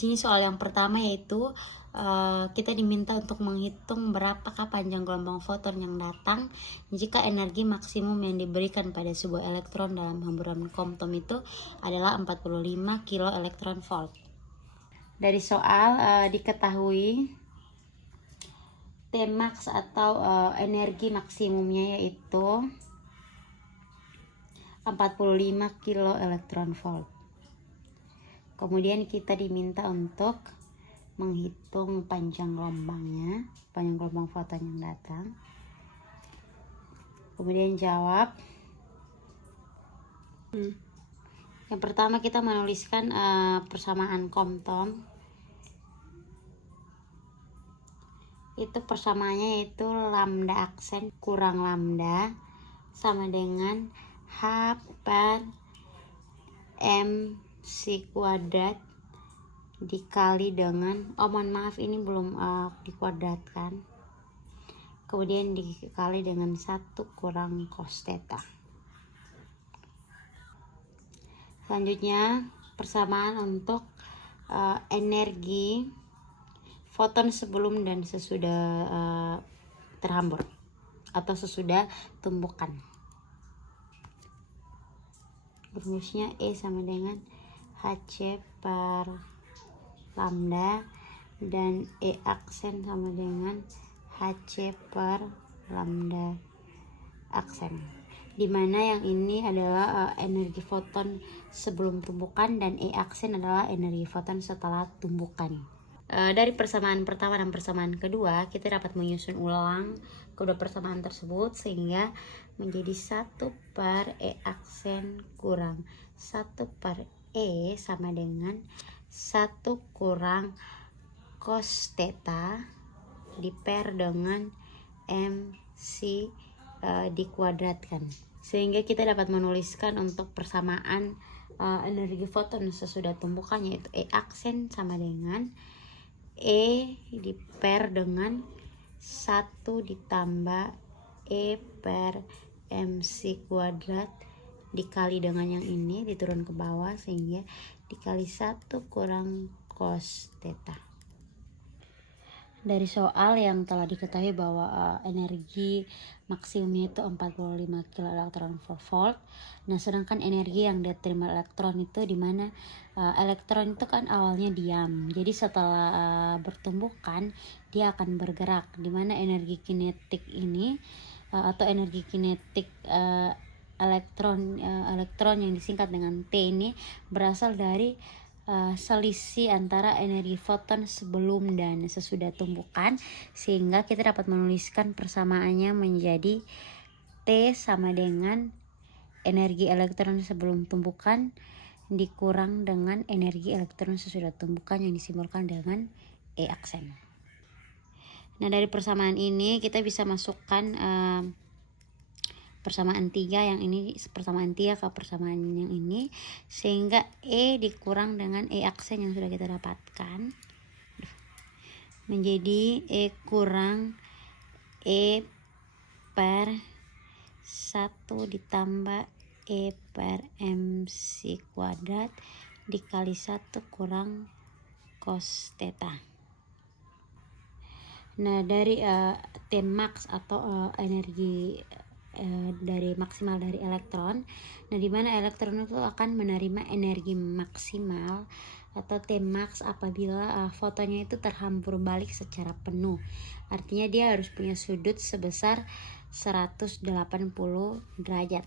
sini soal yang pertama yaitu kita diminta untuk menghitung berapakah panjang gelombang foton yang datang jika energi maksimum yang diberikan pada sebuah elektron dalam hamburan Compton itu adalah 45 kilo elektron volt. Dari soal diketahui Tmax atau energi maksimumnya yaitu 45 kilo elektron volt. Kemudian kita diminta untuk menghitung panjang gelombangnya, panjang gelombang foton yang datang. Kemudian jawab. Yang pertama kita menuliskan persamaan Compton. Itu persamaannya yaitu lambda aksen kurang lambda sama dengan H per MC kuadrat dikali dengan, mohon maaf ini belum dikuadratkan, kemudian dikali dengan 1 kurang cos theta. Selanjutnya persamaan untuk energi foton sebelum dan sesudah terhambur atau sesudah tumbukan. Rumusnya E sama dengan HC per lambda dan E aksen sama dengan HC per lambda aksen, dimana yang ini adalah energi foton sebelum tumbukan dan E aksen adalah energi foton setelah tumbukan. Dari persamaan pertama dan persamaan kedua kita dapat menyusun ulang kedua persamaan tersebut sehingga menjadi 1 per E aksen kurang 1 per E sama dengan 1 kurang cos theta diper dengan MC dikuadratkan, sehingga kita dapat menuliskan untuk persamaan energi foton sesudah tumbukan yaitu E aksen sama dengan E diper dengan 1 ditambah E per MC kuadrat dikali dengan yang ini diturun ke bawah sehingga dikali 1 kurang cos theta. Dari soal yang telah diketahui bahwa energi maksimumnya itu 45 kilo elektron per volt. Nah, sedangkan energi yang diterima elektron itu dimana elektron itu kan awalnya diam. Jadi setelah bertumbukan dia akan bergerak. Dimana energi kinetik ini atau energi kinetik elektron yang disingkat dengan T ini berasal dari selisih antara energi foton sebelum dan sesudah tumbukan, sehingga kita dapat menuliskan persamaannya menjadi T sama dengan energi elektron sebelum tumbukan dikurang dengan energi elektron sesudah tumbukan yang disimbolkan dengan E aksen. Nah, dari persamaan ini kita bisa masukkan persamaan 3 yang ini, persamaan 3 ke persamaan yang ini, sehingga E dikurang dengan E aksen yang sudah kita dapatkan menjadi E kurang E per 1 ditambah E per MC kuadrat dikali 1 kurang cos theta. Nah, dari Tmax atau energi dari maksimal dari elektron, nah dimana elektron itu akan menerima energi maksimal atau Tmax apabila fotonnya itu terhambur balik secara penuh. Artinya dia harus punya sudut sebesar 180 derajat.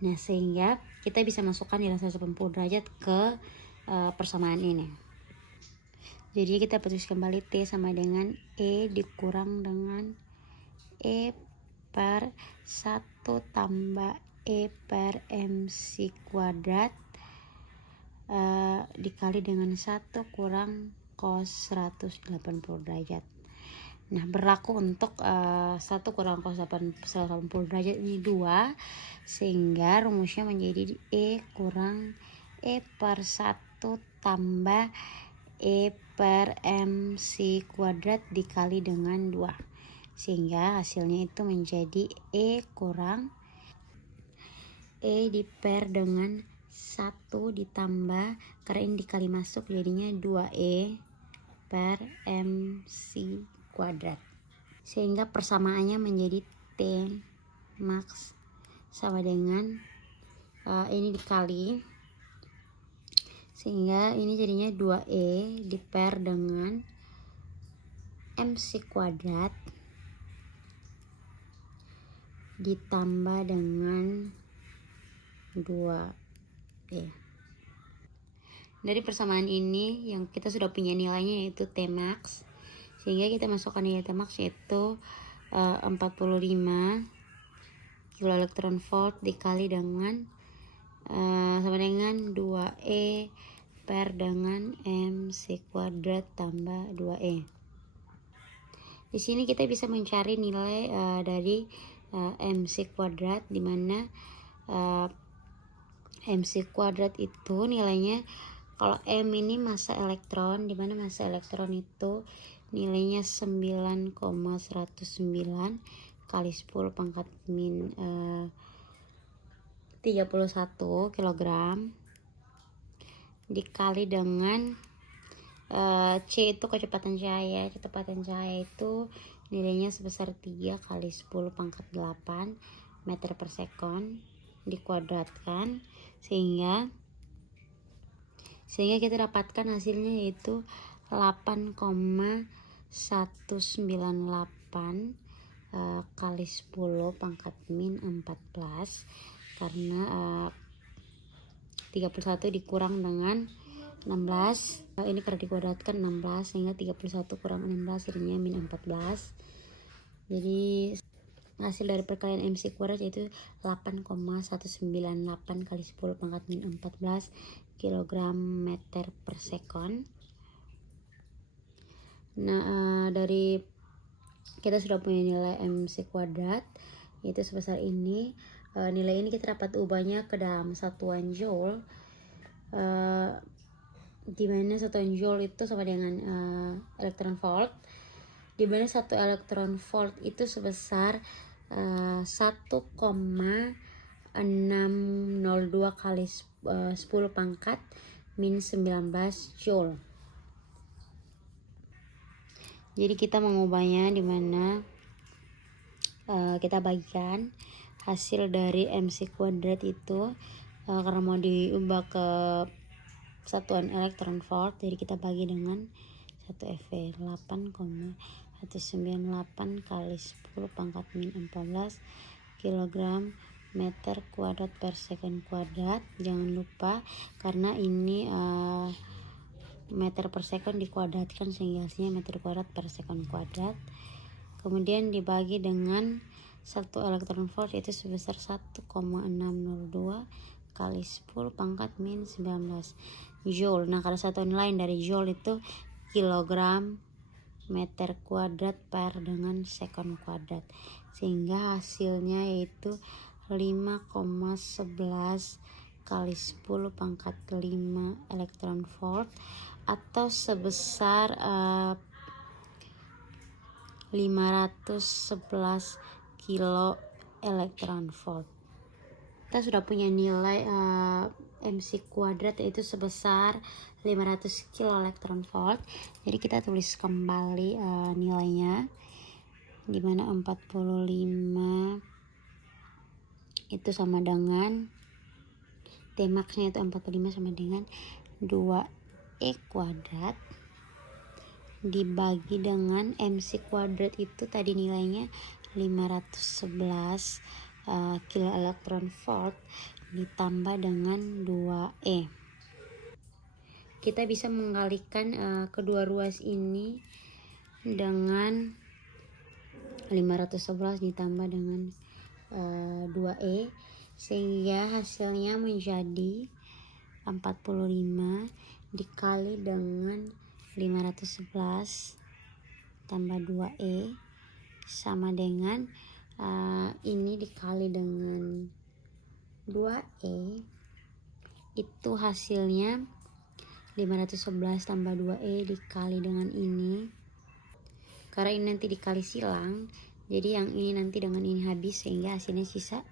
Nah, sehingga kita bisa masukkan nilai 180 derajat ke persamaan ini. Jadi kita tulis kembali T sama dengan E dikurang dengan E per 1 tambah E per MC kuadrat dikali dengan 1 kurang cos 180 derajat. Nah, berlaku untuk 1 kurang cos 180 derajat ini 2, sehingga rumusnya menjadi E kurang E per 1 tambah E per MC kuadrat dikali dengan 2, sehingga hasilnya itu menjadi E kurang E diper dengan 1 ditambah karena ini dikali masuk jadinya 2E per MC kuadrat, sehingga persamaannya menjadi T max sama dengan ini dikali, sehingga ini jadinya 2E diper dengan MC kuadrat ditambah dengan 2E. Dari persamaan ini yang kita sudah punya nilainya yaitu T max, sehingga kita masukkan nilai T max yaitu 45 kilo elektron volt dikali dengan sama dengan 2E per dengan MC kuadrat tambah 2E. Di sini kita bisa mencari nilai dari MC kuadrat, di mana MC kuadrat itu nilainya, kalau M ini massa elektron, di mana massa elektron itu nilainya 9,109 kali 10 pangkat min 31 kg dikali dengan C itu kecepatan cahaya. Kecepatan cahaya itu nilainya sebesar 3 kali 10 pangkat 8 meter per sekon dikuadratkan, sehingga kita dapatkan hasilnya yaitu 8,198 kali 10 pangkat min 14, karena 31 dikurang dengan 16, ini karena dikuadratkan 16, sehingga 31 kurang 16 jadinya min 14. Jadi hasil dari perkalian MC kuadrat yaitu 8,198 kali 10 pangkat min 14 kg meter per sekon. Nah, dari kita sudah punya nilai MC kuadrat yaitu sebesar ini. Nilai ini kita dapat ubahnya ke dalam satuan joule, di mana satuan joule itu sama dengan elektron volt, di mana 1 elektron volt itu sebesar 1,602 kali 10 pangkat min 19 joule. Jadi kita mengubahnya, di mana kita bagikan hasil dari MC kuadrat itu karena mau diubah ke satuan elektron volt, jadi kita bagi dengan 1 EV 8,198 kali 10 pangkat min 14 kg meter kuadrat per sekon kuadrat. Jangan lupa karena ini meter per sekon dikuadratkan sehingga hasilnya meter kuadrat per sekon kuadrat. Kemudian dibagi dengan 1 elektron volt itu sebesar 1,602 kali 10 pangkat min 19 joule. Nah, kalau satuan lain dari joule itu kilogram meter kuadrat per dengan sekon kuadrat, sehingga hasilnya yaitu 5,11 kali 10 pangkat 5 elektron volt, atau sebesar 511 kilo elektron volt. Kita sudah punya nilai MC kuadrat yaitu sebesar 500 kilo elektron volt. Jadi kita tulis kembali nilainya, di mana 45 itu sama dengan T max-nya itu 45 sama dengan 2E kuadrat dibagi dengan MC kuadrat itu tadi nilainya 511 kilo elektron volt ditambah dengan 2E. Kita bisa mengkalikan kedua ruas ini dengan 511 ditambah dengan 2E, sehingga hasilnya menjadi 45 dikali dengan 511 tambah 2E sama dengan ini dikali dengan 2E, itu hasilnya 511 tambah 2E dikali dengan ini, karena ini nanti dikali silang, jadi yang ini nanti dengan ini habis, sehingga hasilnya sisa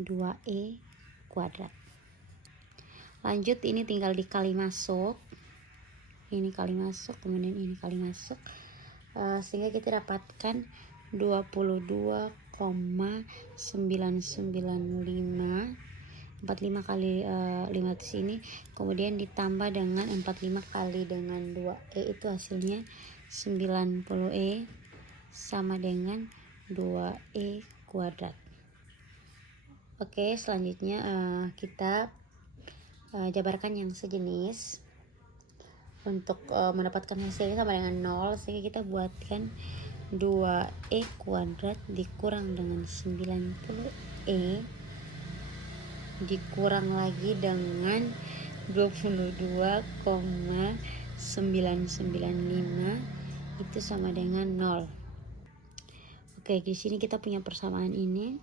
2E kuadrat. Lanjut, ini tinggal dikali masuk, ini kali masuk, kemudian ini kali masuk, sehingga kita dapatkan 22,995. 45 kali 5 di sini, kemudian ditambah dengan 45 kali dengan 2E, itu hasilnya 90E sama dengan 2E kuadrat. Oke, selanjutnya kita jabarkan yang sejenis. Untuk mendapatkan hasilnya sama dengan 0, sehingga kita buatkan 2E kuadrat dikurang dengan 90E dikurang lagi dengan 22,995, itu sama dengan 0. Oke, di sini kita punya persamaan ini.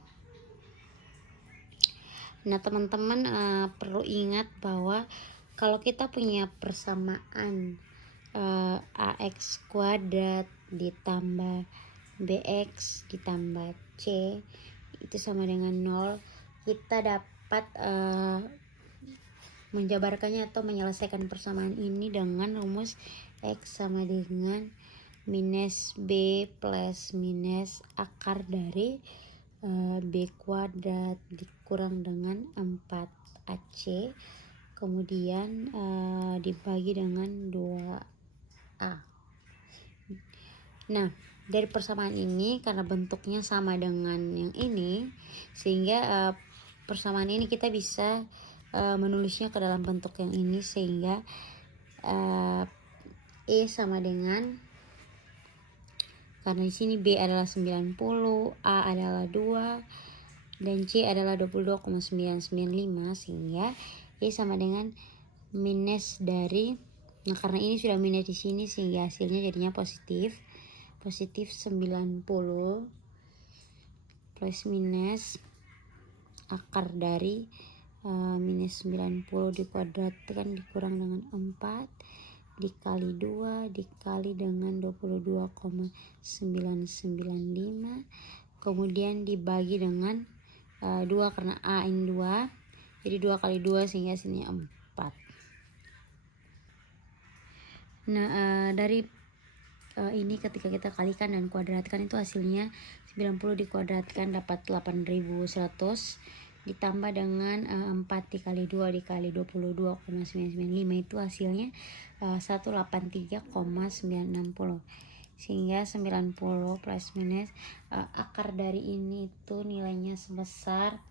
Nah, teman-teman perlu ingat bahwa kalau kita punya persamaan AX kuadrat ditambah BX ditambah C itu sama dengan 0, kita dapat menjabarkannya atau menyelesaikan persamaan ini dengan rumus X sama dengan minus B plus minus akar dari B kuadrat dikurang dengan 4AC, kemudian dibagi dengan 2A. Nah, dari persamaan ini karena bentuknya sama dengan yang ini, sehingga persamaan ini kita bisa menulisnya ke dalam bentuk yang ini, sehingga E sama dengan, karena di sini B adalah 90, A adalah 2, dan C adalah 22,995, sehingga E sama dengan minus dari, nah karena ini sudah minus di sini sehingga hasilnya jadinya positif 90 plus minus akar dari minus 90 dikuadratkan dikurang dengan 4 dikali 2 dikali dengan 22,995, kemudian dibagi dengan 2 karena A ini 2, jadi 2 kali 2 sehingga hasilnya 4. Nah, dari ini ketika kita kalikan dan kuadratkan itu hasilnya 90 dikuadratkan dapat 8100 ditambah dengan 4 dikali 2 dikali 22,995, itu hasilnya 183,960, sehingga 90 plus minus akar dari ini itu nilainya sebesar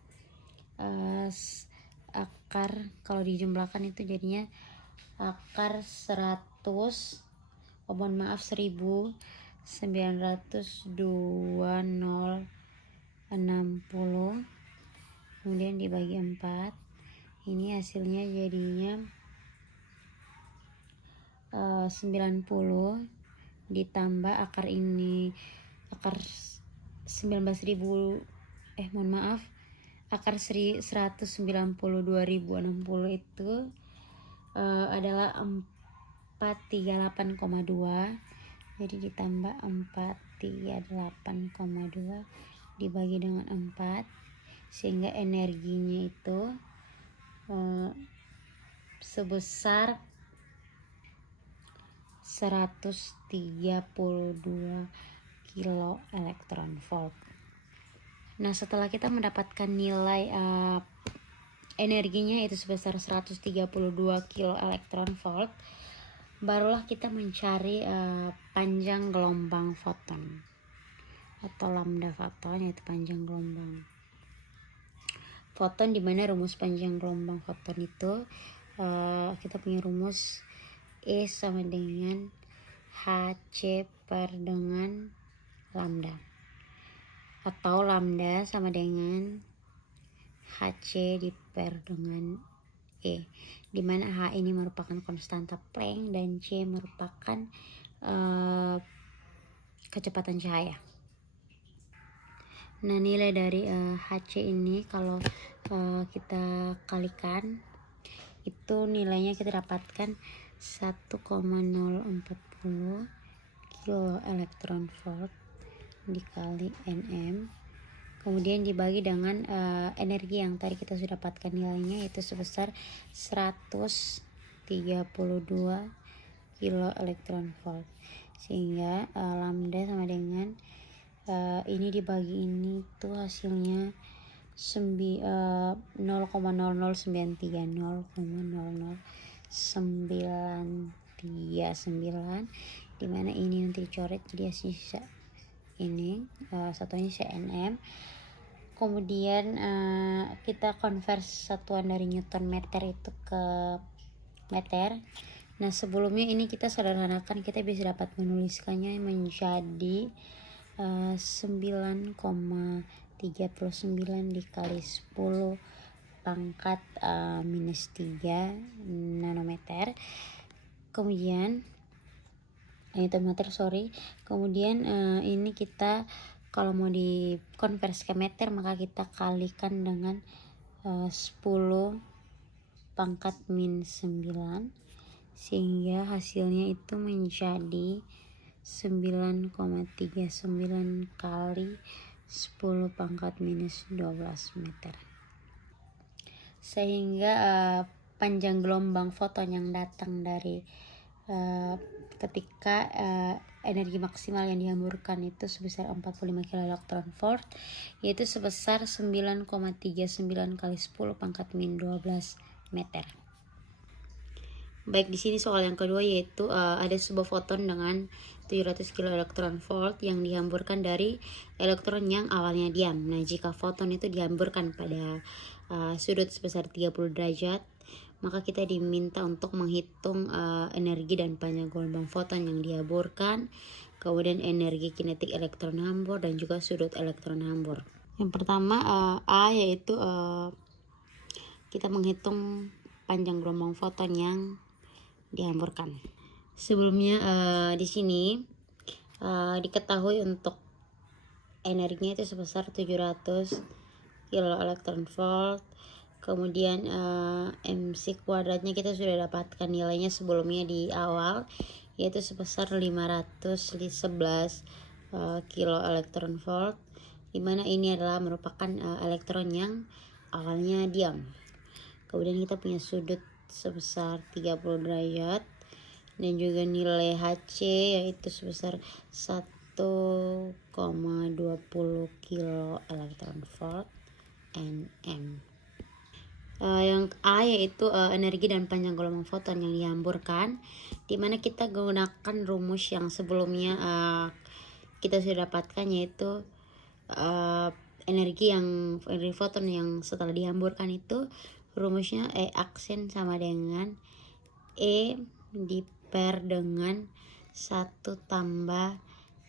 akar, kalau dijumlahkan itu jadinya akar 1920,60, kemudian dibagi 4, ini hasilnya jadinya 90 ditambah akar ini, akar 19.000 akar 192.060 itu adalah 438,2, jadi ditambah 438,2 dibagi dengan 4, sehingga energinya itu sebesar 132 kilo elektron volt. Nah, setelah kita mendapatkan nilai energinya itu sebesar 132 kilo elektron volt, barulah kita mencari panjang gelombang foton atau lambda foton, yaitu panjang gelombang foton, di mana rumus panjang gelombang foton itu kita punya rumus E sama dengan HC per dengan lambda, atau lambda sama dengan HC diper dengan E, dimana H ini merupakan konstanta Planck dan C merupakan kecepatan cahaya. Nah, nilai dari HC ini kalau kita kalikan itu nilainya kita dapatkan 1,040 kilo elektron volt dikali Nm kemudian dibagi dengan energi yang tadi kita sudah dapatkan nilainya, yaitu sebesar 132 kilo elektron volt, sehingga lambda sama dengan ini dibagi ini tuh hasilnya 0,0093, dimana ini nanti dicoret jadi sisa ini satunya cnm. Kemudian kita konversi satuan dari Newton meter itu ke meter. Nah, sebelumnya ini kita sederhanakan, kita bisa dapat menuliskannya menjadi 9,39 dikali 10 pangkat minus 3 nanometer. Kemudian kemudian ini kita kalau mau dikonversi ke meter, maka kita kalikan dengan 10 pangkat min 9, sehingga hasilnya itu menjadi 9,39 kali 10 pangkat minus 12 meter. Sehingga panjang gelombang foton yang datang dari ketika energi maksimal yang dihamburkan itu sebesar 45 kilo elektron volt, yaitu sebesar 9,39 kali 10 pangkat min 12 meter. Baik, di sini soal yang kedua, yaitu ada sebuah foton dengan 700 kilo elektron volt yang dihamburkan dari elektron yang awalnya diam. Nah, jika foton itu dihamburkan pada sudut sebesar 30 derajat, maka kita diminta untuk menghitung energi dan panjang gelombang foton yang dihamburkan, kemudian energi kinetik elektron hambur, dan juga sudut elektron hambur. Yang pertama A, yaitu kita menghitung panjang gelombang foton yang dihamburkan. Sebelumnya di sini diketahui untuk energinya itu sebesar 700 kilo elektron volt. Kemudian MC kuadratnya kita sudah dapatkan nilainya sebelumnya di awal, yaitu sebesar 511 kilo elektron volt, dimana ini adalah merupakan elektron yang awalnya diam. Kemudian kita punya sudut sebesar 30 derajat dan juga nilai HC yaitu sebesar 1,20 kilo elektron volt Nm. Yang A, yaitu energi dan panjang gelombang foton yang dihamburkan, dimana kita gunakan rumus yang sebelumnya kita sudah dapatkan, yaitu energi foton yang setelah dihamburkan itu rumusnya E aksen sama dengan E diper dengan 1 tambah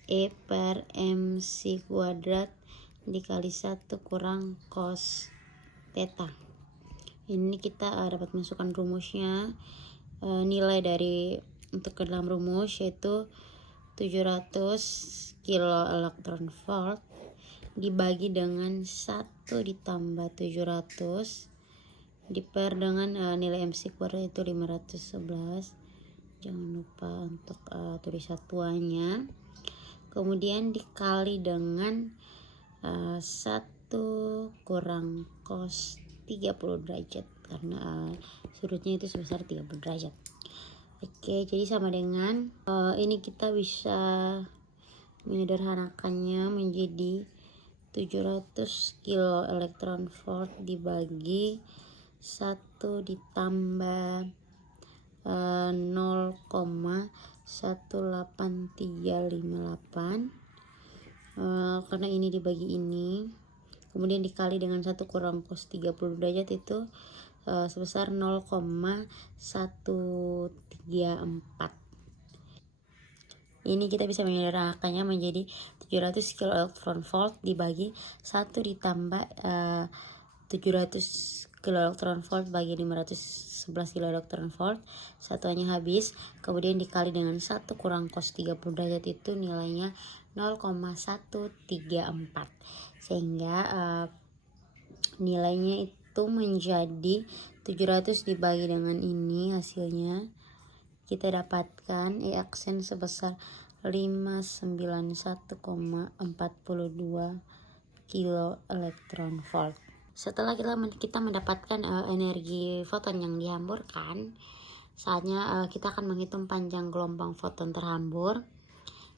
E per MC kuadrat dikali 1 kurang cos theta. Ini kita dapat masukkan rumusnya, nilai dari untuk ke dalam rumus yaitu 700 kilo elektron volt dibagi dengan 1 ditambah 700 diper dengan nilai MC kuadrat itu 511. Jangan lupa untuk tulis satuannya. Kemudian dikali dengan 1 kurang cos 30 derajat karena sudutnya itu sebesar 30 derajat. Oke, jadi sama dengan ini kita bisa menyederhanakannya menjadi 700 kilo elektron volt dibagi 1 ditambah 0,18358 karena ini dibagi ini, kemudian dikali dengan 1 kurang cos 30 derajat itu sebesar 0,134. Ini kita bisa menyederhanakannya menjadi 700 kilo elektron volt dibagi 1 ditambah 700 kilo elektron volt bagi 511 kilo elektron volt, satuannya habis, kemudian dikali dengan 1 kurang cos 30 derajat itu nilainya 0,134, sehingga nilainya itu menjadi 700 dibagi dengan ini, hasilnya kita dapatkan E aksen sebesar 591,42 kilo elektron volt. Setelah kita mendapatkan energi foton yang dihamburkan, saatnya kita akan menghitung panjang gelombang foton terhambur,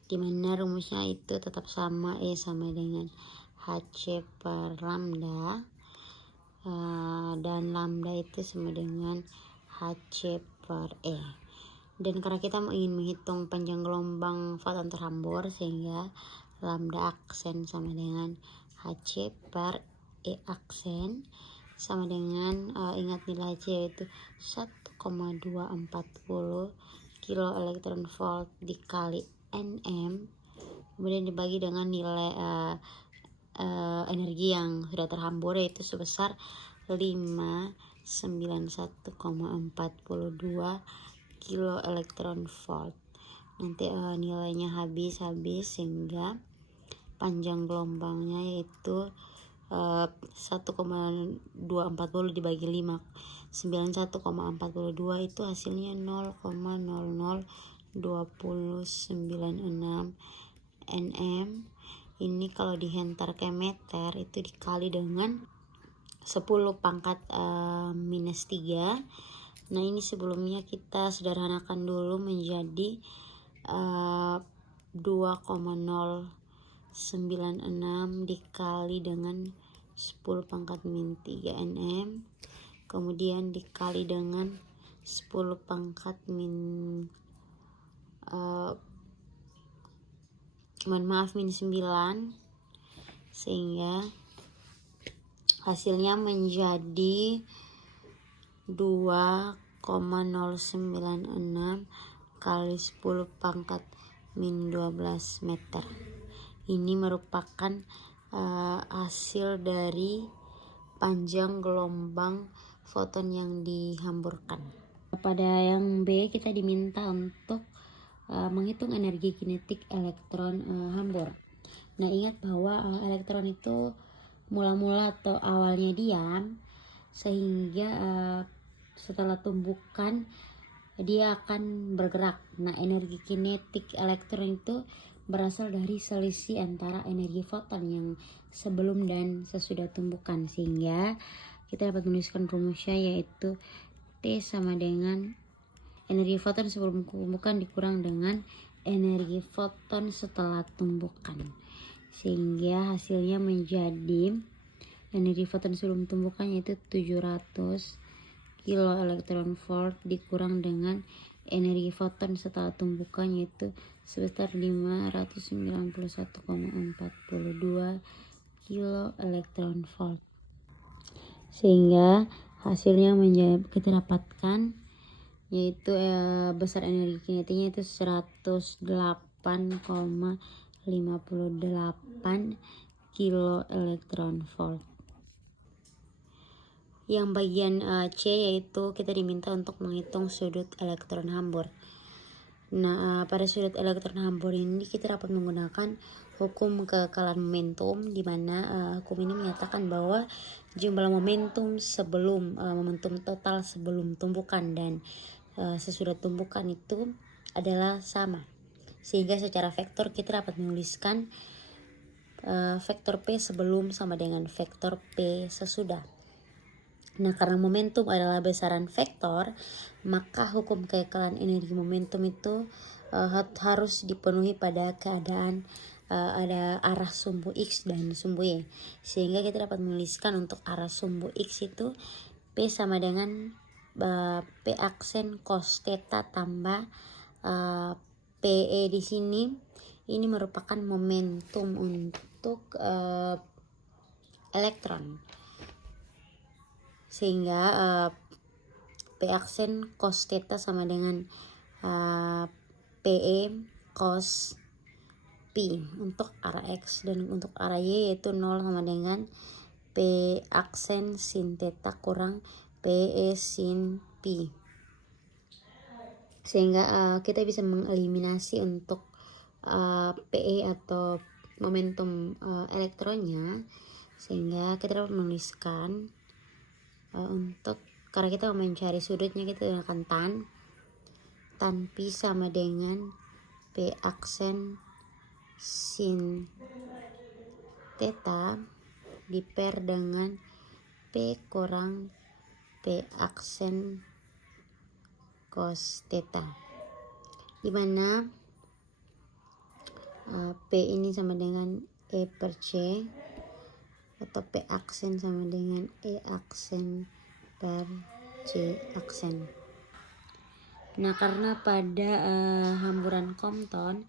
di mana rumusnya itu tetap sama, E sama dengan Hc per lambda, dan lambda itu sama dengan Hc per E. Dan karena kita ingin menghitung panjang gelombang foton terhambur, sehingga lambda aksen sama dengan Hc per E aksen sama dengan ingat nilai Hc yaitu 1,240 kilo elektron volt dikali Nm, kemudian dibagi dengan nilai energi yang sudah terhambur yaitu sebesar 591,42 kilo elektron volt. Nanti nilainya habis sehingga panjang gelombangnya yaitu 1,240 dibagi 5, 91,42 itu hasilnya 0,002096 Nm. Ini kalau dihentar ke meter itu dikali dengan 10 pangkat minus 3. Nah, ini sebelumnya kita sederhanakan dulu menjadi 2,096 dikali dengan 10 pangkat min 3 Nm, kemudian dikali dengan 10 pangkat min min 9, sehingga hasilnya menjadi 2,096 kali 10 pangkat min 12 meter. Ini merupakan hasil dari panjang gelombang foton yang dihamburkan. Pada yang B kita diminta untuk menghitung energi kinetik elektron hambur. Nah, ingat bahwa elektron itu mula-mula atau awalnya diam, sehingga setelah tumbukan dia akan bergerak. Nah, energi kinetik elektron itu berasal dari selisih antara energi foton yang sebelum dan sesudah tumbukan, sehingga kita dapat menuliskan rumusnya yaitu T sama dengan energi foton sebelum tumbukan dikurang dengan energi foton setelah tumbukan, sehingga hasilnya menjadi energi foton sebelum tumbukan yaitu 700 kilo elektron volt dikurang dengan energi foton setelah tumbukan yaitu sebesar 591,42 kilo elektron volt, sehingga hasilnya kita dapatkan yaitu besar energi kinetiknya itu 108,58 kilo elektron volt. Yang bagian C yaitu kita diminta untuk menghitung sudut elektron hambur. Nah, pada sudut elektron hambur ini kita dapat menggunakan hukum kekekalan momentum, di mana hukum ini menyatakan bahwa jumlah momentum momentum total sebelum tumbukan dan sesudah tumbukan itu adalah sama, sehingga secara vektor kita dapat menuliskan vektor P sebelum sama dengan vektor P sesudah. Nah, karena momentum adalah besaran vektor, maka hukum kekekalan energi momentum itu harus dipenuhi pada keadaan ada arah sumbu X dan sumbu Y, sehingga kita dapat menuliskan untuk arah sumbu X itu P sama dengan P aksen cos theta tambah PE di sini. Ini merupakan momentum untuk elektron, sehingga P aksen cos theta sama dengan PE cos P untuk arah X, dan untuk arah Y yaitu 0 sama dengan P aksen sin theta kurang PE sin P, sehingga kita bisa mengeliminasi untuk PE atau momentum elektronnya, sehingga kita dapat menuliskan untuk karena kita mencari sudutnya kita gunakan tan P sama dengan P aksen sin theta diper dengan P kurang P aksen cos theta, dimana P ini sama dengan E per C, atau P aksen sama dengan E aksen per C aksen. Nah, karena pada hamburan Compton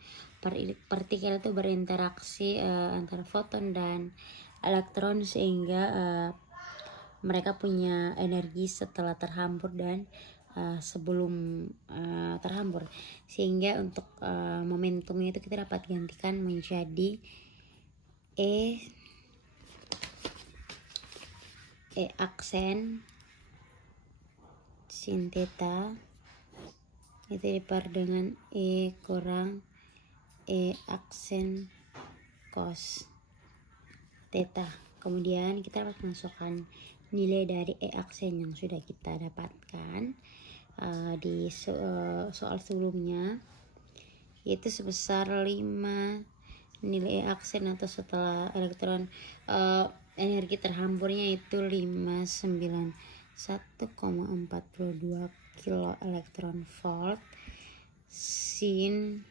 partikel itu berinteraksi antara foton dan elektron, sehingga mereka punya energi setelah terhambur dan sebelum terhambur, sehingga untuk momentumnya itu kita dapat gantikan menjadi E aksen sin theta itu dipar dengan E kurang E aksen cos theta. Kemudian kita dapat masukkan nilai dari E aksen yang sudah kita dapatkan di soal sebelumnya, yaitu sebesar 5 nilai E aksen atau setelah elektron energi terhamburnya itu 591,42 kilo elektron volt sin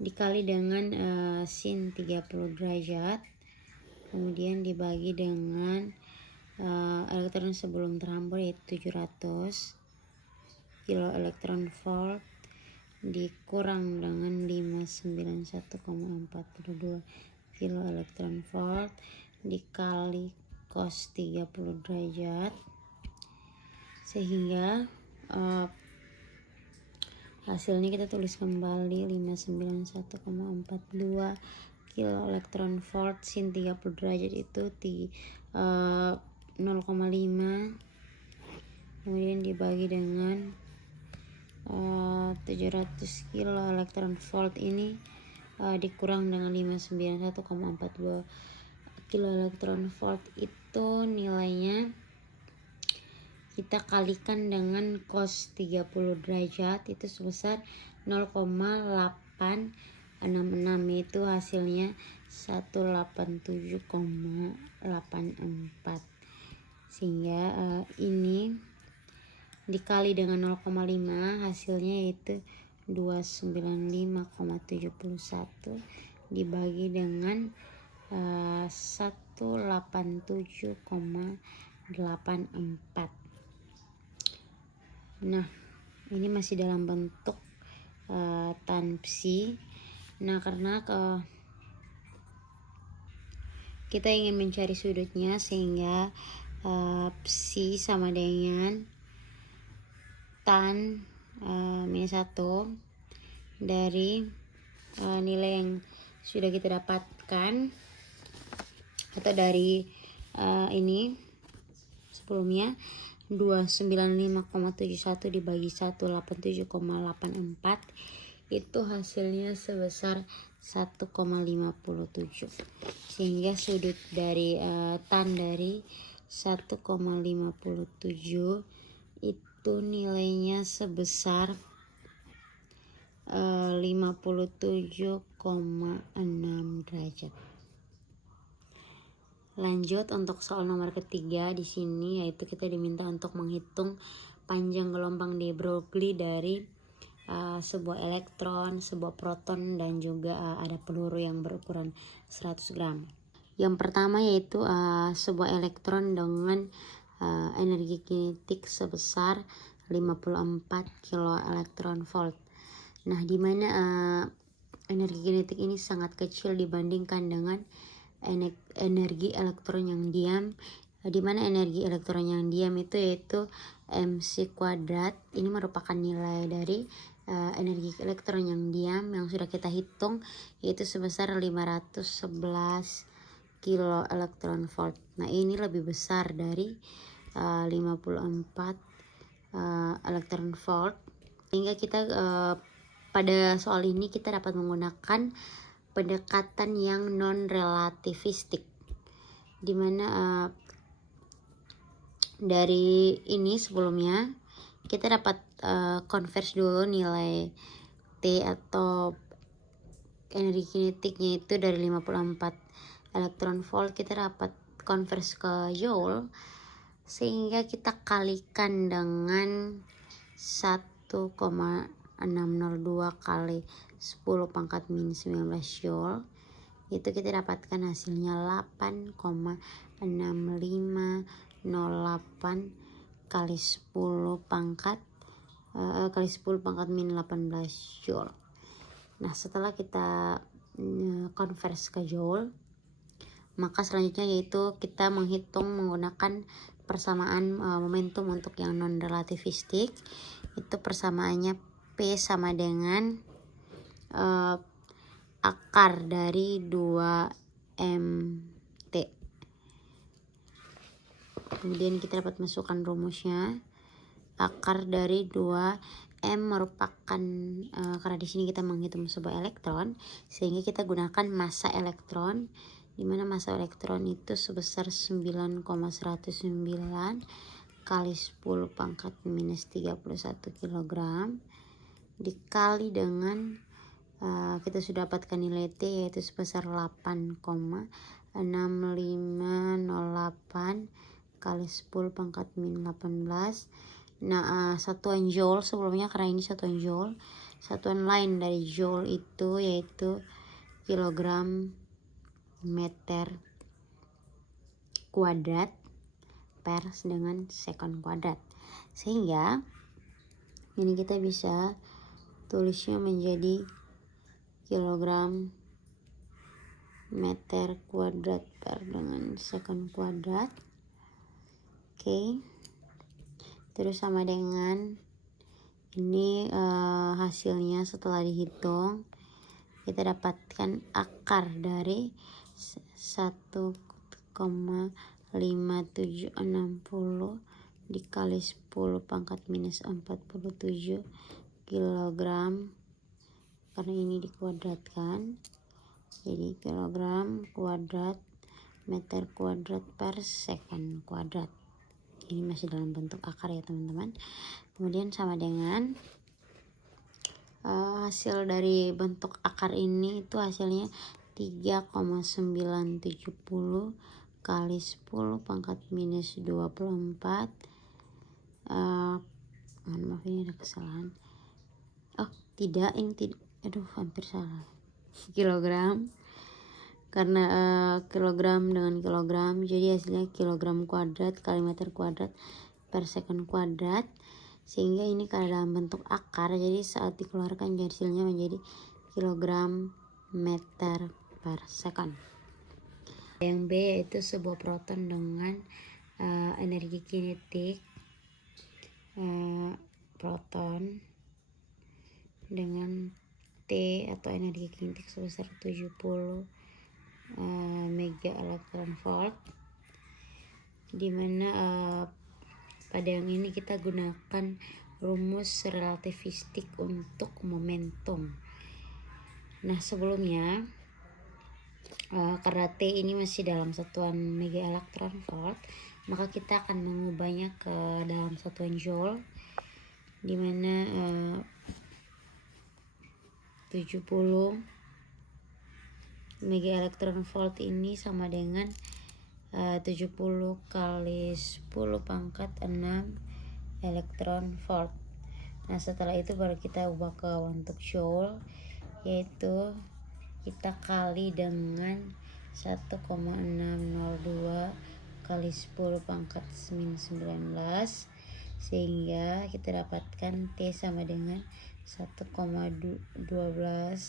dikali dengan sin 30 derajat, kemudian dibagi dengan elektron sebelum terhambur yaitu 700 kilo elektron volt dikurang dengan 591,42 kilo elektron volt dikali cos 30 derajat, sehingga hasilnya kita tulis kembali 591,42 kilo elektron volt sin 30 derajat itu 0,5, kemudian dibagi dengan 700 kilo elektron volt ini dikurang dengan 591,42 kilo elektron volt itu nilainya kita kalikan dengan cos 30 derajat itu sebesar 0,866, itu hasilnya 187,84, sehingga ini dikali dengan 0,5 hasilnya yaitu 295,71 dibagi dengan 187,84. Nah, ini masih dalam bentuk tan psi. Nah, karena kita ingin mencari sudutnya, sehingga psi sama dengan tan minus 1 dari nilai yang sudah kita dapatkan atau dari ini sebelumnya 295,71 dibagi 187,84 itu hasilnya sebesar 1,57, sehingga sudut dari tan dari 1,57 itu nilainya sebesar 57,6 derajat. Lanjut untuk soal nomor ketiga di sini, yaitu kita diminta untuk menghitung panjang gelombang de Broglie dari sebuah elektron, sebuah proton, dan juga ada peluru yang berukuran 100 gram. Yang pertama yaitu sebuah elektron dengan energi kinetik sebesar 54 kilo elektron volt. Nah, di mana energi kinetik ini sangat kecil dibandingkan dengan energi elektron yang diam, di mana energi elektron yang diam itu yaitu mc kuadrat. Ini merupakan nilai dari energi elektron yang diam yang sudah kita hitung, yaitu sebesar 511 kilo elektron volt. Nah, ini lebih besar dari 54 elektron volt, sehingga kita pada soal ini kita dapat menggunakan pendekatan yang non relativistik, dimana dari ini sebelumnya kita dapat converse dulu nilai T atau energi kinetiknya itu dari 54 elektron volt kita dapat convert ke joule, sehingga kita kalikan dengan 1,602 kali 10 pangkat min 19 joule, itu kita dapatkan hasilnya 8,6508 kali 10 pangkat min 18 joule. Nah, setelah kita convert ke joule, maka selanjutnya yaitu kita menghitung menggunakan persamaan momentum untuk yang non relativistik. Itu persamaannya P sama dengan akar dari 2mt. Kemudian kita dapat masukkan rumusnya. Akar dari 2m merupakan karena di sini kita menghitung sebuah elektron, sehingga kita gunakan massa elektron, di mana massa elektron itu sebesar 9,109 kali 10 pangkat minus 31 kg dikali dengan kita sudah dapatkan nilai T, yaitu sebesar 8,6508 kali 10 pangkat min 18. Nah, satuan joule sebelumnya, karena ini satuan joule, satuan lain dari joule itu yaitu kilogram meter kuadrat per dengan sekon kuadrat, sehingga ini kita bisa tulisnya menjadi kilogram meter kuadrat per dengan sekon kuadrat. Oke. Terus sama dengan ini hasilnya setelah dihitung, kita dapatkan akar dari 1,5760 dikali 10 pangkat minus 47 kilogram, karena ini dikuadratkan jadi kilogram kuadrat meter kuadrat per sekon kuadrat. Ini masih dalam bentuk akar ya teman-teman. Kemudian sama dengan hasil dari bentuk akar ini itu hasilnya 3,970 kali 10 pangkat minus 24 maaf ini ada kesalahan. Tidak, ini tidak, hampir salah, kilogram, karena kilogram dengan kilogram, jadi hasilnya kilogram kuadrat kali meter kuadrat per sekon kuadrat, sehingga ini karena dalam bentuk akar, jadi saat dikeluarkan hasilnya menjadi kilogram meter per sekon. Yang B yaitu sebuah proton dengan energi kinetik proton dengan T atau energi kinetik sebesar 70 mega elektron volt, dimana pada yang ini kita gunakan rumus relativistik untuk momentum. Nah, sebelumnya karena T ini masih dalam satuan mega elektron volt, maka kita akan mengubahnya ke dalam satuan joule, dimana 70 mega elektron volt ini sama dengan 70 kali 10 pangkat 6 elektron volt. Nah, setelah itu baru kita ubah ke bentuk joule, yaitu kita kali dengan 1,602 kali 10 pangkat min 19, sehingga kita dapatkan T sama dengan 1,1214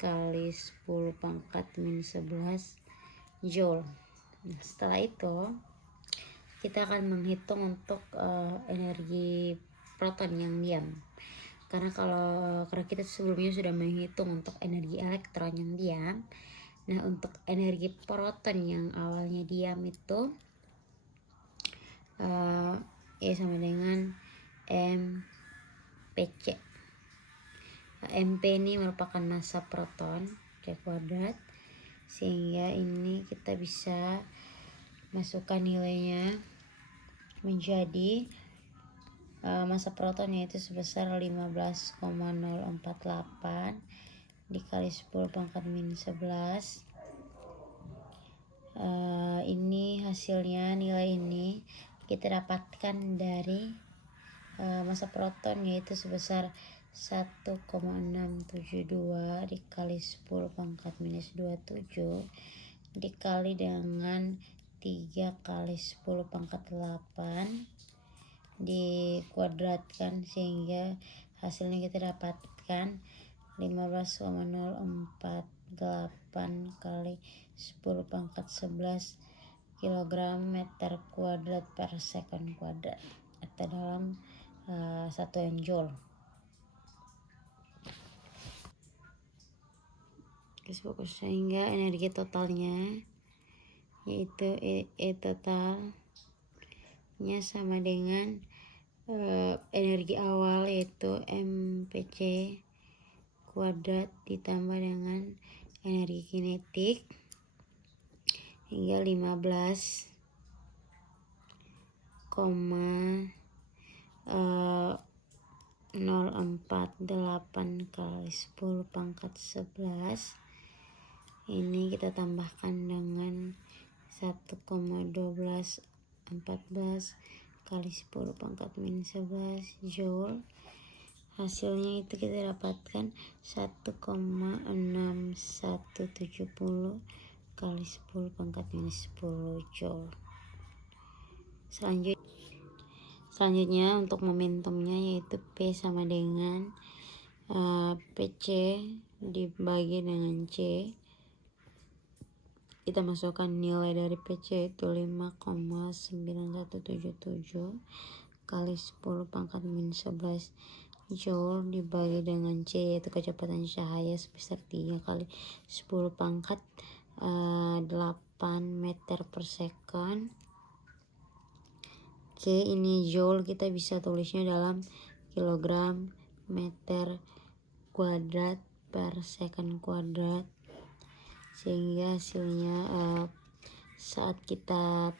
kali 10 pangkat min 11 joule. Nah, setelah itu kita akan menghitung untuk energi proton yang diam, karena kita sebelumnya sudah menghitung untuk energi elektron yang diam. Nah, untuk energi proton yang awalnya diam itu E sama dengan MPC. MP ini merupakan massa proton C kuadrat, sehingga ini kita bisa masukkan nilainya menjadi massa proton yaitu sebesar 15,048 dikali 10 pangkat min 11. Ini hasilnya, nilai ini kita dapatkan dari massa proton yaitu sebesar 1,672 dikali 10 pangkat minus 27 dikali dengan 3 kali 10 pangkat 8 dikuadratkan, sehingga hasilnya kita dapatkan 15,048 kali 10 pangkat 11 kg meter kuadrat per second kuadrat atau dalam satuan joule. Sehingga energi totalnya yaitu E totalnya sama dengan energi awal yaitu MPC kuadrat ditambah dengan energi kinetik hingga 15,048 kali 10 pangkat 11. Ini kita tambahkan dengan 1,1214 kali 10 pangkat min 11 joule. Hasilnya itu kita dapatkan 1,6170 kali 10 pangkat minus 10 joule. Selanjutnya untuk momentumnya yaitu P sama dengan PC dibagi dengan C. Kita masukkan nilai dari PC itu 5,9177 kali 10 pangkat min 11 joule dibagi dengan C yaitu kecepatan cahaya sebesar 3 kali 10 pangkat 8 meter per second. C ini joule, kita bisa tulisnya dalam kilogram meter kuadrat per second kuadrat, sehingga hasilnya saat kita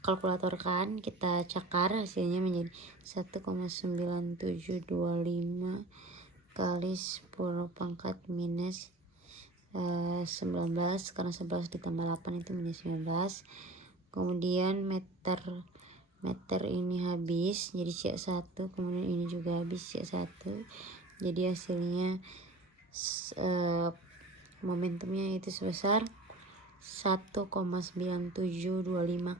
kalkulatorkan, kita cakar, hasilnya menjadi 1,9725 kali 10 pangkat minus 19, karena 11 ditambah 8 itu minus 19. Kemudian meter ini habis jadi C1, kemudian ini juga habis C1, jadi hasilnya momentumnya itu sebesar 1,9725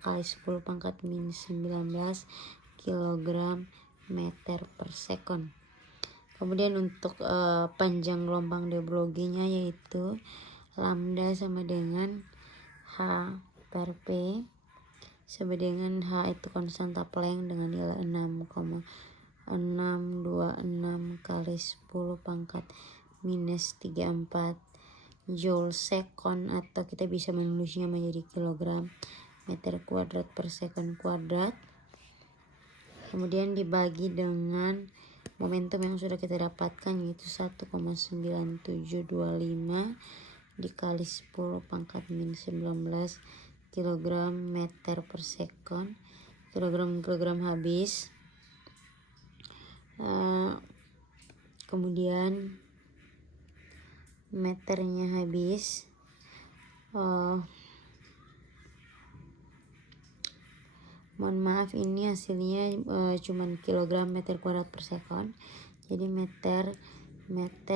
kali 10 pangkat min 19 kg meter per second. Kemudian untuk panjang gelombang de Broglie-nya yaitu lambda sama dengan H per P sama dengan H itu konstanta Planck dengan nilai 6,626 kali 10 pangkat minus 34 joule second, atau kita bisa menulisnya menjadi kilogram meter kuadrat per second kuadrat. Kemudian dibagi dengan momentum yang sudah kita dapatkan yaitu 1,9725 dikali 10 pangkat min 19 kg meter per second. Kilogram habis. Kemudian meternya habis. Mohon maaf, ini hasilnya cuman kilogram meter kuadrat per second. Jadi meter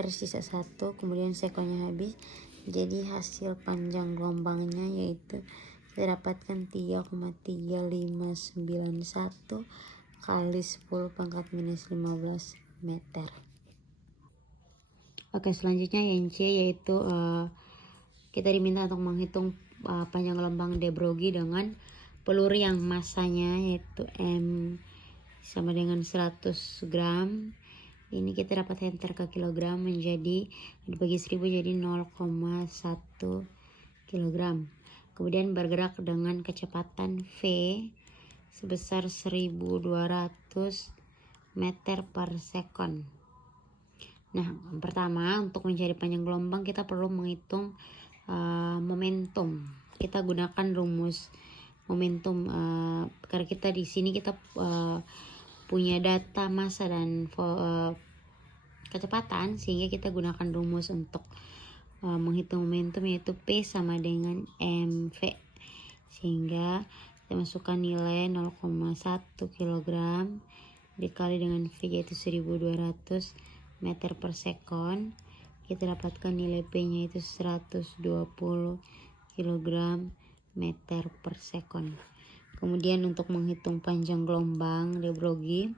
sisa 1, kemudian sekonnya habis. Jadi hasil panjang gelombangnya yaitu kita dapatkan 3,3591 kali 10 pangkat minus 15 meter. Oke, selanjutnya yang C yaitu kita diminta untuk menghitung panjang gelombang de Broglie dengan peluru yang massanya yaitu M sama dengan 100 gram. Ini kita dapat enter ke kilogram menjadi dibagi 1000 jadi 0,1 kilogram. Kemudian bergerak dengan kecepatan V sebesar 1200 meter per second. Nah, pertama untuk mencari panjang gelombang kita perlu menghitung momentum. Kita gunakan rumus momentum karena kita di sini kita punya data massa dan kecepatan, sehingga kita gunakan rumus untuk menghitung momentum, yaitu P sama dengan mv, sehingga kita masukkan nilai 0,1 kg dikali dengan V, yaitu 1200 meter per sekon. Kita dapatkan nilai P nya itu 120 kg meter per sekon. Kemudian untuk menghitung panjang gelombang de Broglie,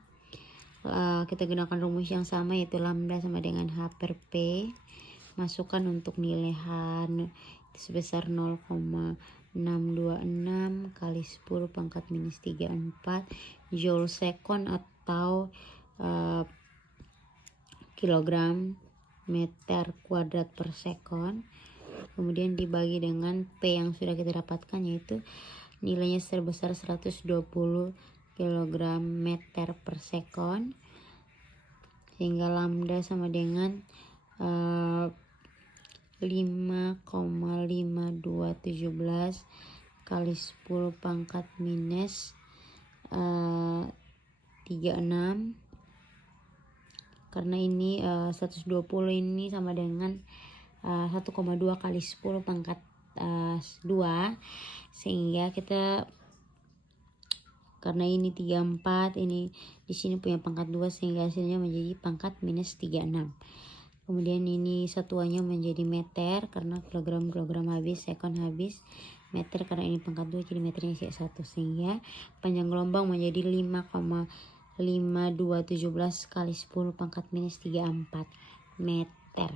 kita gunakan rumus yang sama, yaitu lambda sama dengan H per P. Masukkan untuk nilai H sebesar 0,626 kali 10 pangkat minus 34 joule sekon atau kilogram meter kuadrat per sekon. Kemudian dibagi dengan P yang sudah kita dapatkan, yaitu nilainya sebesar 120 kg meter per sekon, sehingga lambda sama dengan 5,5217 kali 10 pangkat minus 36, karena ini 120 ini sama dengan 1,2 kali 10 pangkat 2, sehingga kita, karena ini 34, ini di sini punya pangkat 2, sehingga hasilnya menjadi pangkat minus 36. Kemudian ini satuannya menjadi meter, karena kilogram habis, sekon habis, meter karena ini pangkat 2, jadi meternya 1, sehingga panjang gelombang menjadi 5,5217 kali 10 pangkat minus 34 meter.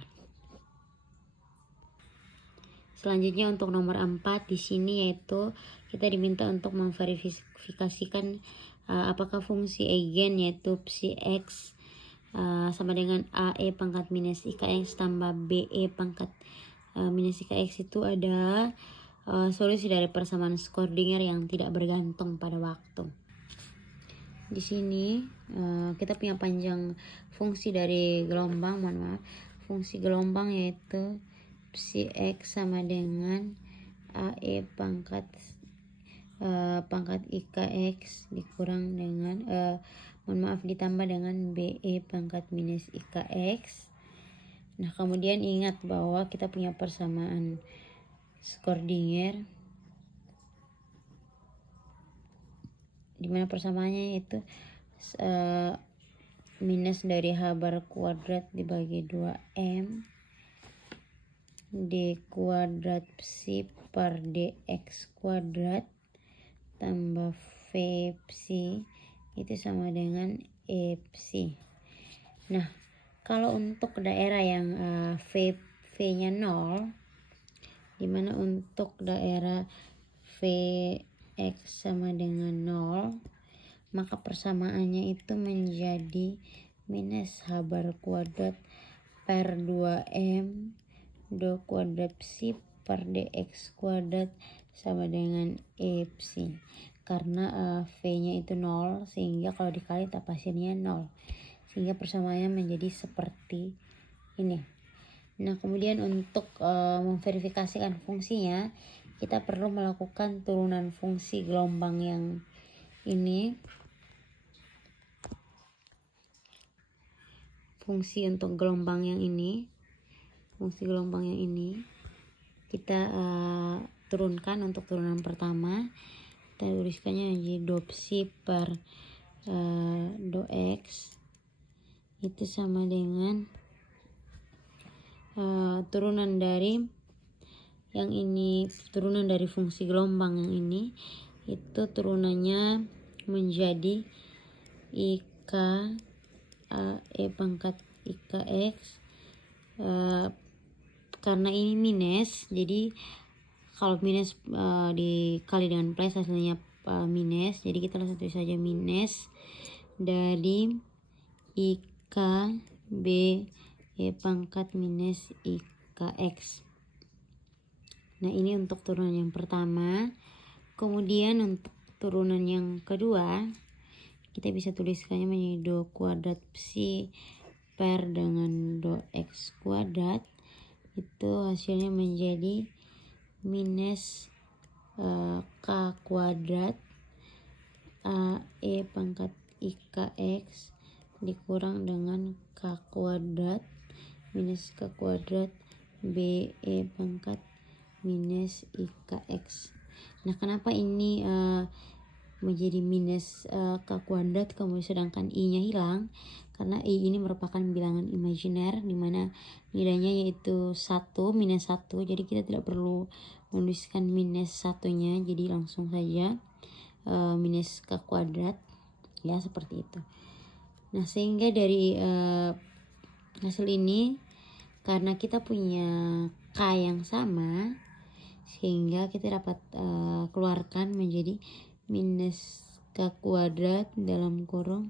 Selanjutnya untuk nomor 4 di sini, yaitu kita diminta untuk memverifikasikan apakah fungsi eigen, yaitu psi x sama dengan AE pangkat minus IKX tambah BE pangkat minus IKX itu ada solusi dari persamaan Schrödinger yang tidak bergantung pada waktu. Di sini kita punya panjang fungsi dari gelombang, fungsi gelombang, yaitu psi x sama dengan AE pangkat IKX dikurang dengan ditambah dengan BE pangkat minus IKX. Nah, kemudian ingat bahwa kita punya persamaan Schrödinger, dimana persamaannya itu minus dari H bar kuadrat dibagi 2M D kuadrat psi per DX kuadrat tambah V psi itu sama dengan E psi. Nah, kalau untuk daerah yang V-nya 0, dimana untuk daerah Vx sama dengan 0, maka persamaannya itu menjadi minus H bar kuadrat per 2M do kuadrat psi per dx kuadrat sama dengan E psi. Karena V-nya itu 0, sehingga kalau dikali tak hasilnya 0, sehingga persamaannya menjadi seperti ini. Nah, kemudian untuk memverifikasikan fungsinya, kita perlu melakukan turunan fungsi gelombang yang ini. Fungsi untuk gelombang yang ini, kita turunkan. Untuk turunan pertama kita tuliskannya menjadi do psi per do x itu sama dengan turunan dari yang ini, turunan dari fungsi gelombang yang ini, itu turunannya menjadi IK E pangkat IKX, karena ini minus, jadi kalau minus dikali dengan plus hasilnya minus, jadi kita langsung tulis saja minus dari IK B E pangkat minus IKX. Nah, ini untuk turunan yang pertama. Kemudian untuk turunan yang kedua, kita bisa tuliskannya menjadi do kuadrat psi per dengan do x kuadrat, itu hasilnya menjadi minus K kuadrat E pangkat IKX dikurang dengan K kuadrat minus K kuadrat BE pangkat minus IKX. Nah, kenapa ini menjadi minus K kuadrat sedangkan I-nya hilang? Karena I ini merupakan bilangan imajiner dimana nilainya yaitu 1 minus 1, jadi kita tidak perlu menuliskan minus satunya, jadi langsung saja minus K kuadrat ya, seperti itu. Nah, sehingga dari hasil ini, karena kita punya K yang sama, sehingga kita dapat keluarkan menjadi minus K kuadrat dalam kurung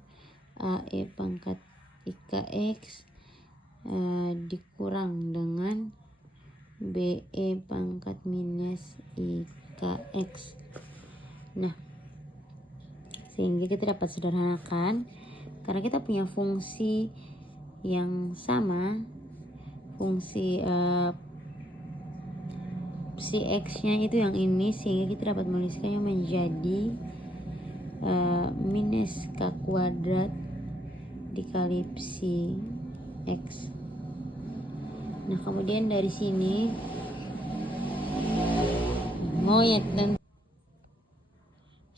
AE pangkat IKX dikurang dengan BE pangkat minus IKX. Nah, sehingga kita dapat sederhanakan karena kita punya fungsi yang sama, fungsi psi x-nya itu yang ini, sehingga kita dapat menuliskannya menjadi minus K kuadrat dikali psi x. Nah, kemudian dari sini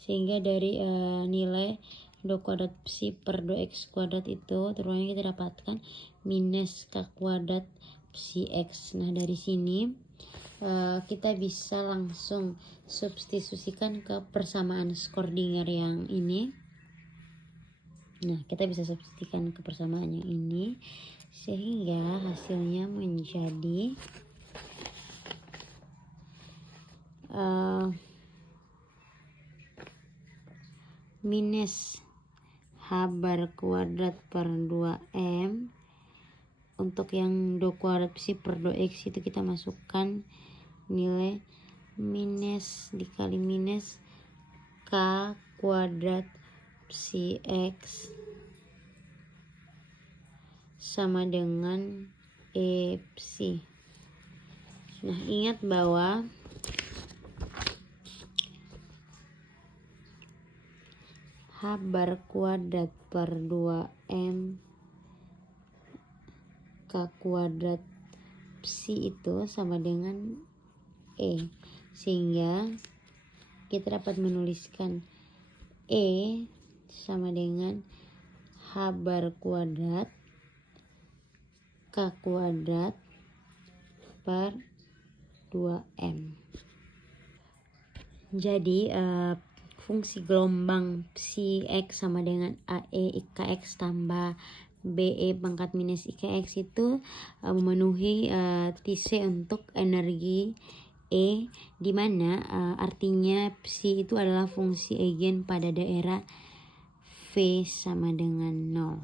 sehingga dari nilai 2 kuadrat psi per 2x kuadrat itu terulangi kita dapatkan minus K kuadrat psi x. Nah, dari sini kita bisa langsung substitusikan ke persamaan Schrödinger yang ini. Nah, kita bisa substitusikan ke persamaan yang ini sehingga hasilnya menjadi minus H bar kuadrat per 2M. Untuk yang 2 kuadrat psi per 2x itu kita masukkan nilai minus dikali minus K kuadrat psi x sama dengan E psi. Nah, ingat bahwa H bar kuadrat per 2M K kuadrat psi itu sama dengan E, sehingga kita dapat menuliskan E sama dengan H bar kuadrat K kuadrat per 2M. Jadi fungsi gelombang psi x sama dengan AE IKX tambah BE pangkat minus IKX itu memenuhi Tc untuk energi E, di mana artinya psi itu adalah fungsi eigen pada daerah V sama dengan 0.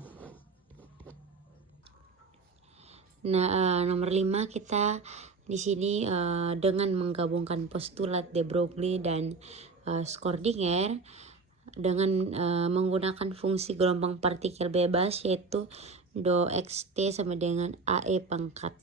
Nah, nomor 5 kita di sini dengan menggabungkan postulat de Broglie dan Schrödinger dengan menggunakan fungsi gelombang partikel bebas, yaitu do xt sama dengan AE pangkat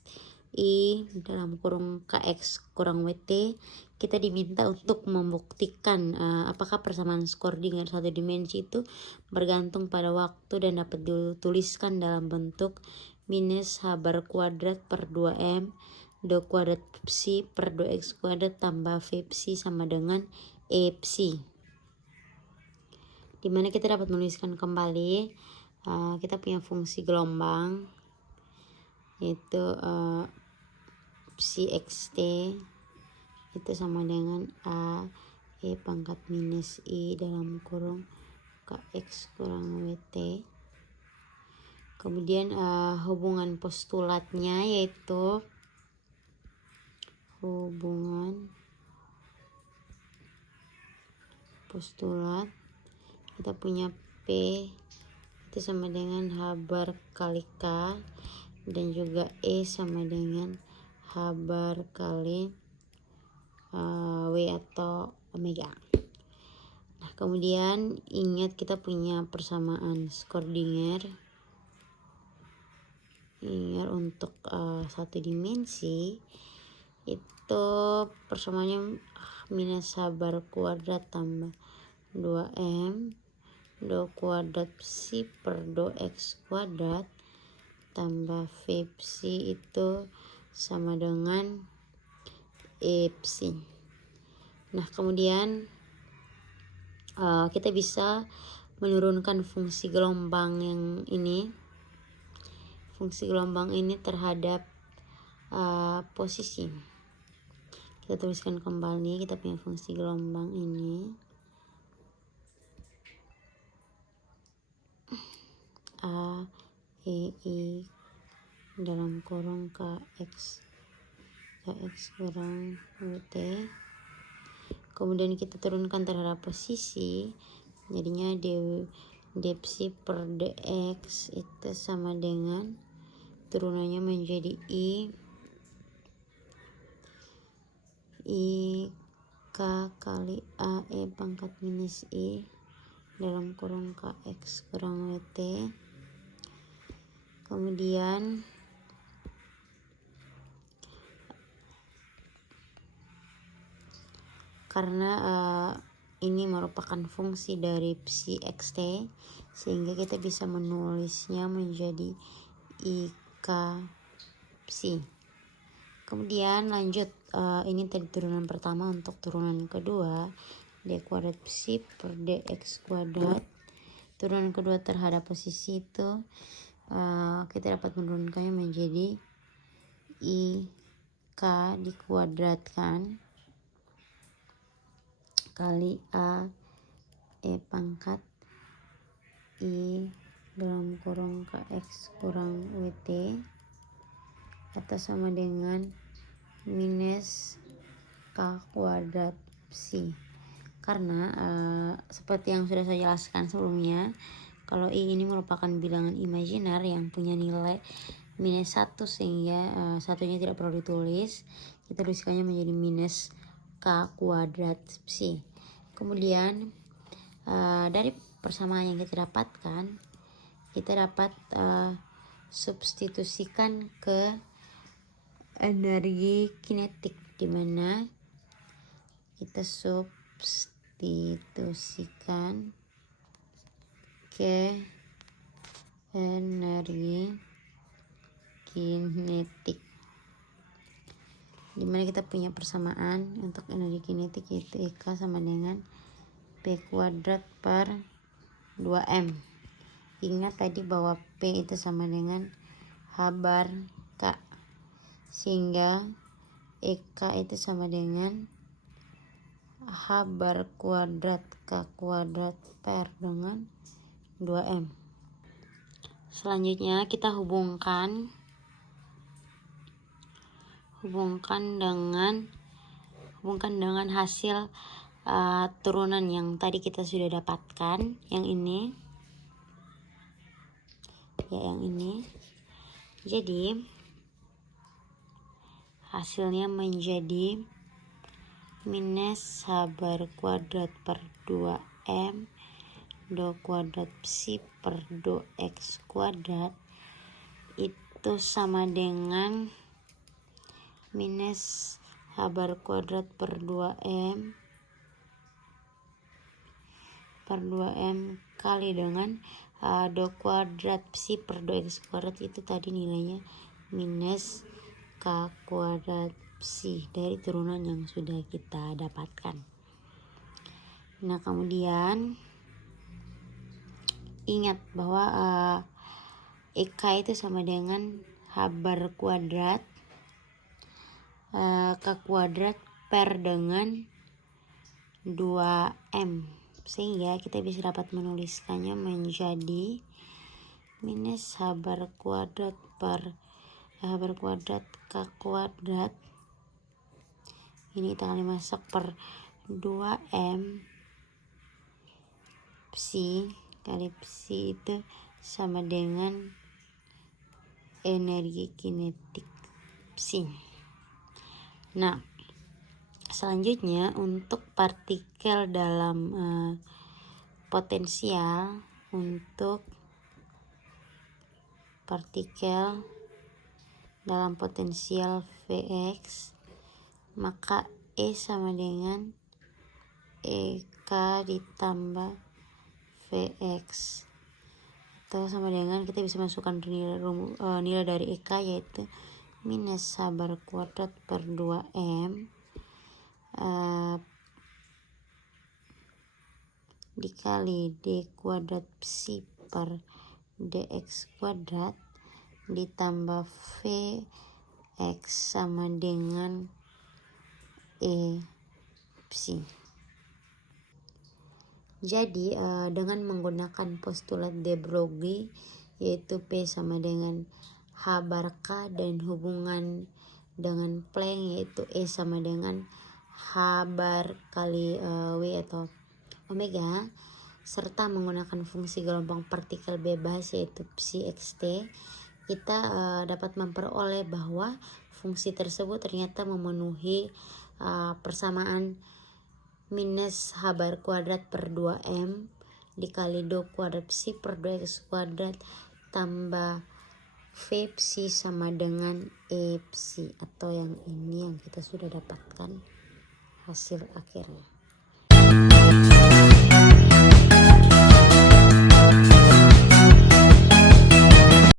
I dalam kurung KX kurang WT. Kita diminta untuk membuktikan apakah persamaan Schrödinger satu dimensi itu bergantung pada waktu dan dapat dituliskan dalam bentuk minus H bar kuadrat per 2M do kuadrat psi per 2x kuadrat tambah V psi sama dengan E psi. Dimana kita dapat menuliskan kembali kita punya fungsi gelombang yaitu psi xt itu sama dengan A E pangkat minus I dalam kurung KX kurang WT. Kemudian hubungan postulatnya yaitu hubungan postulat kita punya P itu sama dengan H bar kali K dan juga E sama dengan H bar kali W atau omega. Nah, kemudian ingat kita punya persamaan Schrödinger. Ingat untuk satu dimensi itu persamaannya minus H bar kuadrat tambah 2M do kuadrat psi per do x kuadrat tambah v psi itu sama dengan e psi. Nah, kemudian kita bisa menurunkan fungsi gelombang yang ini, fungsi gelombang ini terhadap posisi. Kita tuliskan kembali, kita punya fungsi gelombang ini A E I dalam kurung kx kurang ut, kemudian kita turunkan terhadap posisi, jadinya d psi per dx itu sama dengan turunannya menjadi i k kali a e pangkat minus i dalam kurung kx kurang wt. Kemudian karena ini merupakan fungsi dari psi xt, sehingga kita bisa menulisnya menjadi ik psi. Kemudian lanjut, ini tadi turunan pertama. Untuk turunan kedua, d kuadrat psi per dx kuadrat, turunan kedua terhadap posisi itu kita dapat menurunkannya menjadi ik dikuadratkan kali a e pangkat i dalam kurung kx kurang wt atau sama dengan minus k kuadrat psi. Karena seperti yang sudah saya jelaskan sebelumnya, kalau i ini merupakan bilangan imajiner yang punya nilai minus 1, sehingga satunya tidak perlu ditulis, kita tuliskannya menjadi minus k kuadrat psi. Kemudian dari persamaan yang kita dapatkan, kita dapat substitusikan ke energi kinetik, di mana kita substitusikan ke energi kinetik, dimana kita punya persamaan untuk energi kinetik, yaitu EK sama dengan P kuadrat per 2M. Ingat tadi bahwa P itu sama dengan H bar K, sehingga EK itu sama dengan H bar kuadrat K kuadrat per dengan 2M. Selanjutnya kita hubungkan dengan hasil turunan yang tadi kita sudah dapatkan, yang ini ya, yang ini. Jadi hasilnya menjadi minus H bar kuadrat per 2M do kuadrat psi per do x kuadrat itu sama dengan minus H bar kuadrat per 2M kali dengan do kuadrat psi per do x kuadrat, itu tadi nilainya minus k kuadrat psi dari turunan yang sudah kita dapatkan. Nah, kemudian ingat bahwa EK itu sama dengan H bar kuadrat K kuadrat per dengan 2M, sehingga kita bisa dapat menuliskannya menjadi minus H bar kuadrat per H bar kuadrat K kuadrat, ini kita kali masuk per 2M psi kali psi itu sama dengan energi kinetik psi. Nah, selanjutnya untuk partikel dalam potensial, untuk partikel dalam potensial Vx, maka E sama dengan EK ditambah V Vx, atau sama dengan kita bisa masukkan nilai dari EK yaitu minus H bar kuadrat per 2M dikali D kuadrat psi per dx kuadrat ditambah Vx sama dengan E psi. Jadi dengan menggunakan postulat de Broglie yaitu P sama dengan H bar K dan hubungan dengan Planck yaitu E sama dengan H bar kali W atau omega, serta menggunakan fungsi gelombang partikel bebas yaitu psi xt, kita dapat memperoleh bahwa fungsi tersebut ternyata memenuhi persamaan minus H bar kuadrat per 2M dikali do kuadrat psi per 2x kuadrat tambah V psi sama dengan E psi, atau yang ini yang kita sudah dapatkan hasil akhirnya.